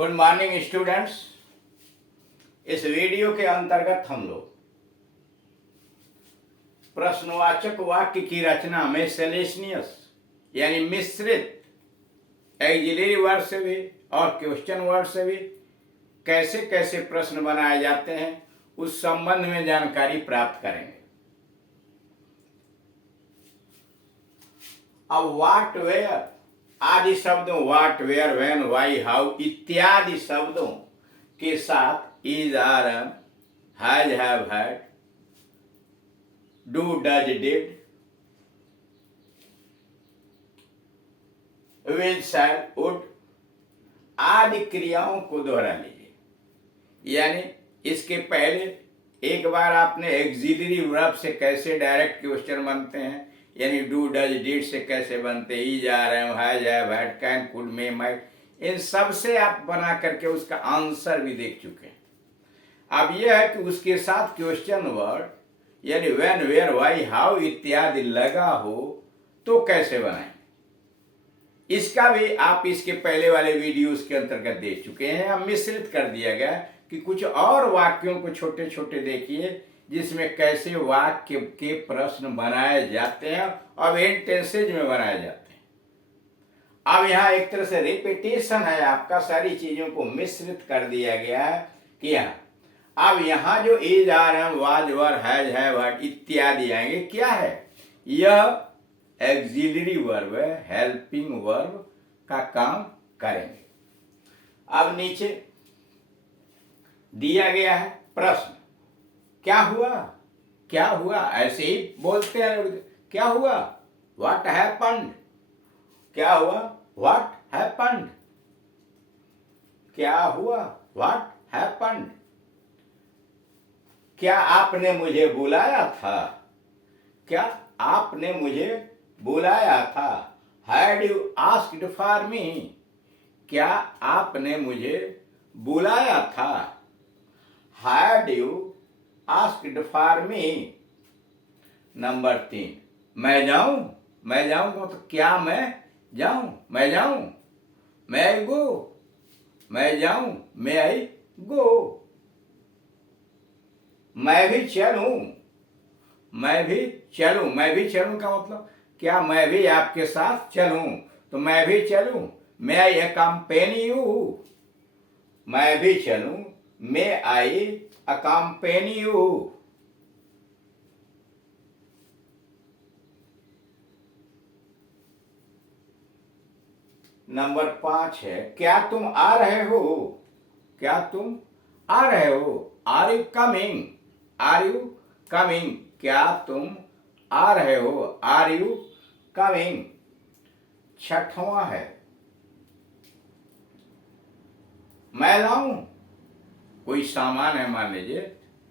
Good morning students. इस video के अंतर्गत हम लोग प्रश्नवाचक वाक्य की रचना में सेलेशनियस यानी मिश्रित एक्सिलरी वर्ड से भी और क्वेश्चन वर्ड से भी कैसे कैसे प्रश्न बनाए जाते हैं उस संबंध में जानकारी प्राप्त करेंगे। अब वाट वेयर आदि शब्दों what where when why how इत्यादि शब्दों के साथ is are am has have had do does did will shall would आदि क्रियाओं को दोहरा लीजिए। यानी इसके पहले एक बार आपने एक्सिलरी वर्ब से कैसे डायरेक्ट क्वेश्चन बनते हैं यानी डू डज डिड से कैसे बनते, is are am has have had can could may might, इन सब से आप बना करके उसका आंसर भी देख चुके हैं। अब यह है कि उसके साथ क्वेश्चन वर्ड यानी व्हेन वेयर व्हाई हाउ इत्यादि लगा हो तो कैसे बनाएं, इसका भी आप इसके पहले वाले वीडियोस के अंतर्गत देख चुके हैं। अब मिश्रित कर दिया गया कि कुछ और वाक्यों को छोटे छोटे देखिए जिसमें कैसे वाक्य के प्रश्न बनाए जाते हैं और एंड टेंसेज में बनाए जाते हैं। अब यहाँ एक तरह से रिपीटेशन है आपका, सारी चीजों को मिश्रित कर दिया गया है कि यहाँ अब यहाँ जो is are am was were has have had इत्यादि आएंगे, क्या है यह एक्सिलरी वर्ब है, हेल्पिंग वर्ब का काम करेंगे। अब नीचे दिया गया है प्रश्न, क्या हुआ, क्या हुआ, ऐसे ही बोलते हैं लोग, क्या हुआ, व्हाट हैपेंड, क्या हुआ, व्हाट हैपेंड, क्या हुआ, व्हाट हैपेंड, क्या आपने मुझे बुलाया था, क्या आपने मुझे बुलाया था, had you asked for me, क्या आपने मुझे बुलाया था, had you asked for me. Number 3, मैं जाऊं, मैं जाऊं तो क्या मैं जाऊं, मैं जाऊं, मैं आई गो, मैं जाऊं, मैं आई गो, मैं भी चलूं, मैं भी चलूं, मैं भी चलूं का मतलब क्या मैं भी आपके साथ चलूं, तो मैं भी चलूं, मैं आई अकम्पेनी यू, मैं भी चलूं, मैं आई अकम्पेनी यू। नंबर 5 है, क्या तुम आ रहे हो, क्या तुम आ रहे हो, are you coming, are you coming, क्या तुम आ रहे हो, आर यू कमिंग। 6वां है, मैं लाऊं, कोई सामान है मान लीजिए,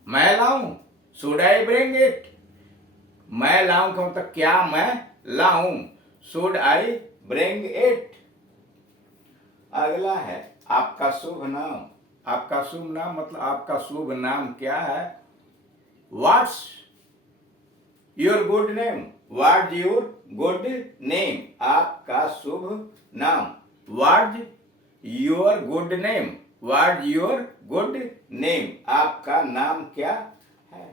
मैं लाऊं, शुड आई ब्रिंग इट, मैं लाऊं का मतलब क्या मैं लाऊं, शुड आई ब्रिंग इट। अगला है आपका शुभ नाम, आपका शुभ नाम मतलब आपका शुभ नाम क्या है, what's your good name, what your good name, आपका शुभ नाम, what your good name, what your good name, आपका नाम क्या है।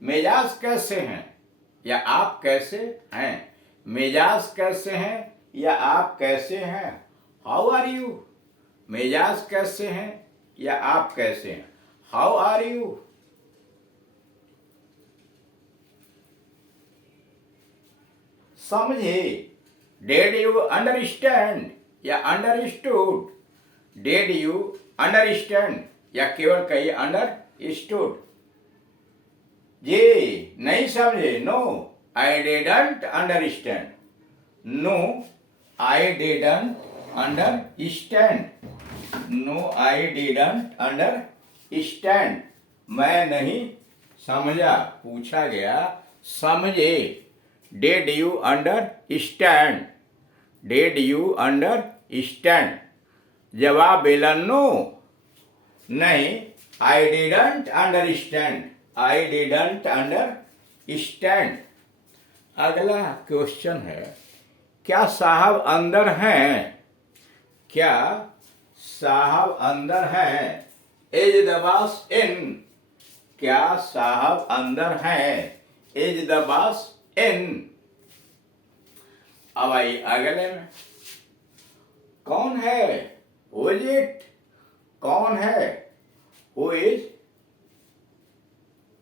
मिजाज कैसे हैं या आप कैसे हैं, मिजाज कैसे हैं या आप कैसे हैं, हाउ आर यू, मिजाज कैसे हैं या आप कैसे हैं, हाउ आर यू। समझे, डिड यू अंडरस्टैंड या अंडरस्टूड, डिड यू अंडरस्टैंड या केवल कहिए अंडरस्टूड। जी नहीं समझे, no I didn't understand, no I didn't understand, no I didn't understand, मैं नहीं समझा, पूछा गया समझे, did you understand, did you understand. जवाब मिला नो, नहीं, I didn't understand, I didn't understand. अगला क्वेश्चन है, क्या साहब अंदर हैं, क्या साहब अंदर हैं? Is the boss in? क्या साहब अंदर हैं? Is the boss in? अब आइए अगले में, कौन है? Who is it? कौन है? Who is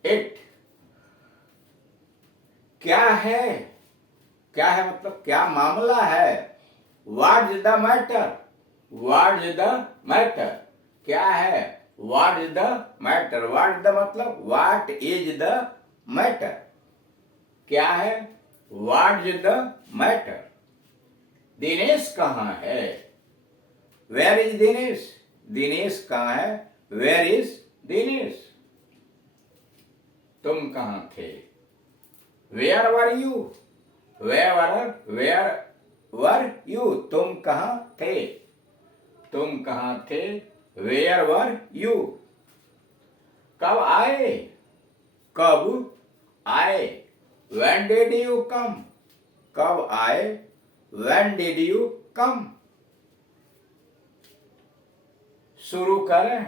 it? क्या है? क्या है मतलब क्या मामला है? What is the matter? What is the matter? क्या है? What is the matter? What is the मतलब व्हाट इज द मैटर? क्या है? What is the matter? Dinesh कहाँ है? Where is Dinesh? दिनेश कहाँ है? Where is Dinesh? तुम कहाँ थे? Where were you? Where were you? तुम कहाँ थे? तुम कहाँ थे? Where were you? कब आए? कब आए? When did you come? कब आए? When did you come? शुरू करें?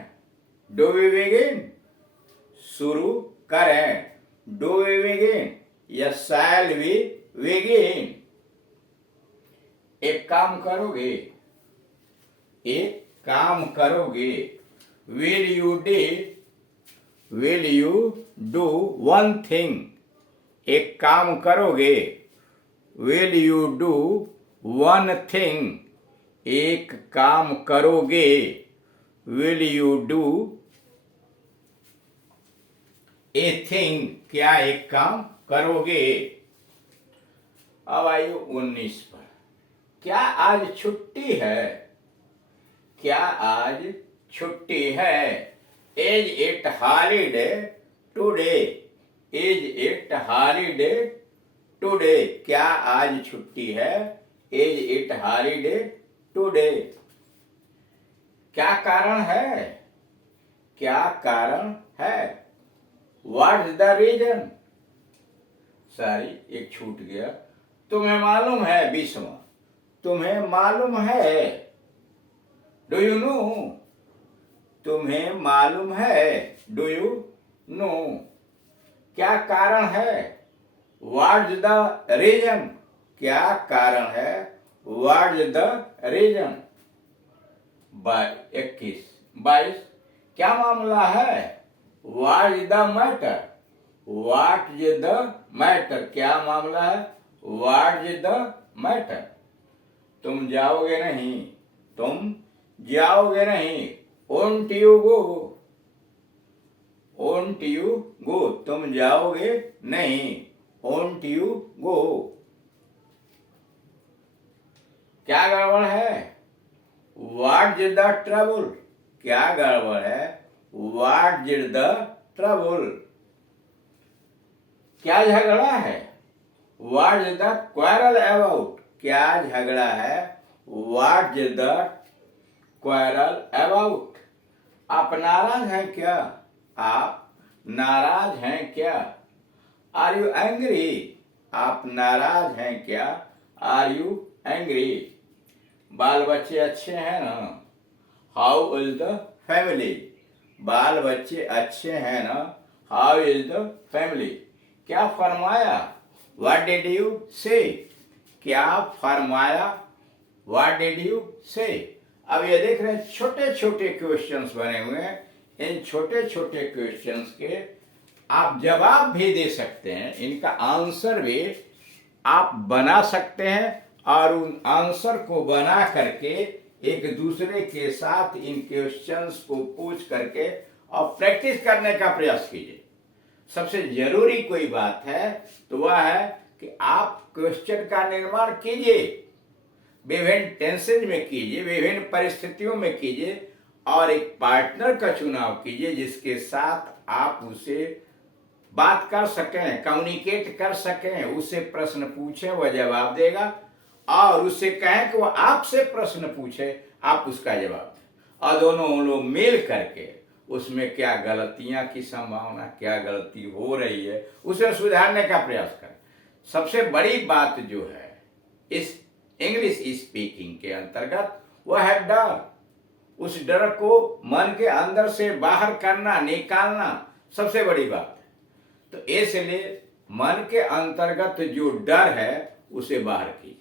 Do we begin? शुरू करें? Do we begin? या shall we begin? एक काम करोगे? एक काम करोगे? Will you do one thing? एक काम करोगे? Will you do one thing? एक काम करोगे? Will you do a thing? क्या एक काम करोगे? अब आइए 19 पर, क्या आज छुट्टी है? क्या आज छुट्टी है? Is it holiday today? Is it holiday today? क्या आज छुट्टी है? Is it holiday today? क्या कारण है? क्या कारण है? What's the reason? सॉरी, एक छूट गया। तुम्हें मालूम है? 20वां, तुम्हें मालूम है? Do you know? तुम्हें मालूम है? Do you know? क्या कारण है? What's the reason? क्या कारण है? What's the reason? 22 क्या मामला है? What is the matter? What is the matter? क्या मामला है? What is the matter? तुम जाओगे नहीं? तुम जाओगे नहीं? Won't you go? Won't you go? तुम जाओगे नहीं? Won't you go? क्या गड़बड़ है? What is the trouble? क्या गड़बड़ है? What is the trouble? क्या झगड़ा है? What is the quarrel about? क्या झगड़ा है? What is the quarrel about? आप नाराज हैं क्या? आप नाराज हैं क्या? Are you angry? आप नाराज हैं क्या? Are you angry? बाल बच्चे अच्छे हैं ना? How is the family? बाल बच्चे अच्छे हैं ना? How is the family? क्या फरमाया? What did you say? क्या फरमाया? What did you say? अब ये देख रहे हैं छोटे छोटे क्वेश्चंस बने हुए हैं। इन छोटे छोटे क्वेश्चंस के आप जवाब भी दे सकते हैं, इनका आंसर भी आप बना सकते हैं और उन आंसर को बना करके एक दूसरे के साथ इन क्वेश्चंस को पूछ करके और प्रैक्टिस करने का प्रयास कीजिए। सबसे जरूरी कोई बात है तो वह है कि आप क्वेश्चन का निर्माण कीजिए, विभिन्न टेंसेज में कीजिए, विभिन्न परिस्थितियों में कीजिए और एक पार्टनर का चुनाव कीजिए जिसके साथ आप उसे बात कर सकें, कम्युनिकेट कर सकें, उससे प्रश्न पूछें वह जवाब देगा और उससे कहें कि वह आपसे प्रश्न पूछे आप उसका जवाब दें और दोनों लोग मिल करके उसमें क्या गलतियां की संभावना, क्या गलती हो रही है उसे सुधारने का प्रयास करें। सबसे बड़ी बात जो है इस इंग्लिश स्पीकिंग के अंतर्गत वह है डर। उस डर को मन के अंदर से बाहर करना, निकालना सबसे बड़ी बात है। तो इसलिए मन के अंतर्गत जो डर है उसे बाहर कीजिए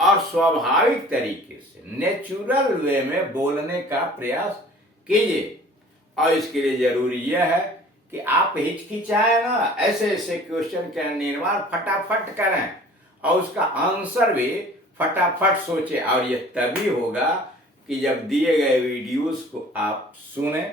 और स्वाभाविक तरीके से नेचुरल वे में बोलने का प्रयास कीजिए। और इसके लिए जरूरी यह है कि आप हिचकिचाए ना, ऐसे ऐसे क्वेश्चन का निर्माण फटाफट करें और उसका आंसर भी फटाफट सोचें। और यह तभी होगा कि जब दिए गए वीडियोस को आप सुने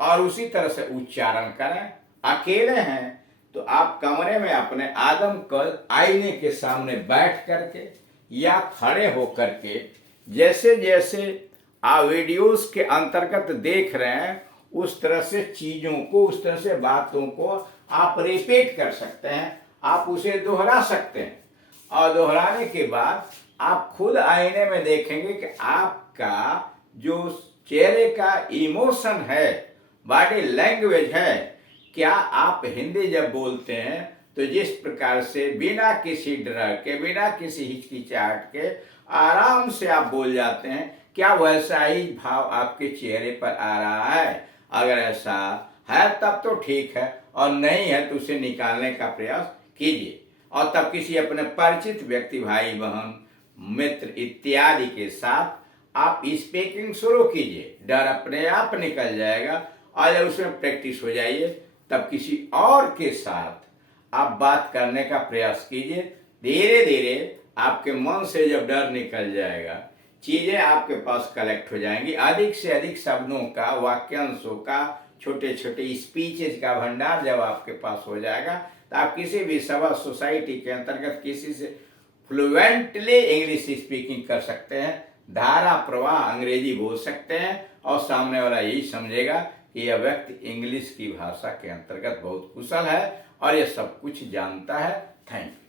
और उसी तरह से उच्चारण करें। अकेले हैं तो आप कमरे में अपने आदमकद आईने के सामने बैठ करके या खड़े होकर के जैसे जैसे आप वीडियोस के अंतर्गत देख रहे हैं उस तरह से चीजों को, उस तरह से बातों को आप रिपीट कर सकते हैं, आप उसे दोहरा सकते हैं। और दोहराने के बाद आप खुद आईने में देखेंगे कि आपका जो चेहरे का इमोशन है, बॉडी लैंग्वेज है, क्या आप हिंदी जब बोलते हैं तो जिस प्रकार से बिना किसी डर के, बिना किसी हिचकिचाहट के आराम से आप बोल जाते हैं, क्या वैसा ही भाव आपके चेहरे पर आ रहा है? अगर ऐसा है तब तो ठीक है, और नहीं है तो उसे निकालने का प्रयास कीजिए। और तब किसी अपने परिचित व्यक्ति, भाई बहन, मित्र इत्यादि के साथ आप स्पीकिंग शुरू कीजिए, डर अपने आप निकल जाएगा। और जब उसमें प्रैक्टिस हो जाइए तब किसी और के साथ आप बात करने का प्रयास कीजिए। धीरे धीरे आपके मन से जब डर निकल जाएगा, चीजें आपके पास कलेक्ट हो जाएंगी। अधिक से अधिक शब्दों का, वाक्यांशों का, छोटे छोटे स्पीचेज का भंडार जब आपके पास हो जाएगा तो आप किसी भी सभा, सोसाइटी के अंतर्गत किसी से फ्लुएंटली इंग्लिश स्पीकिंग कर सकते हैं, धारा प्रवाह अंग्रेजी बोल सकते हैं और सामने वाला यही समझेगा कि यह व्यक्ति इंग्लिश की भाषा के अंतर्गत बहुत कुशल है और यह सब कुछ जानता है। Thank you.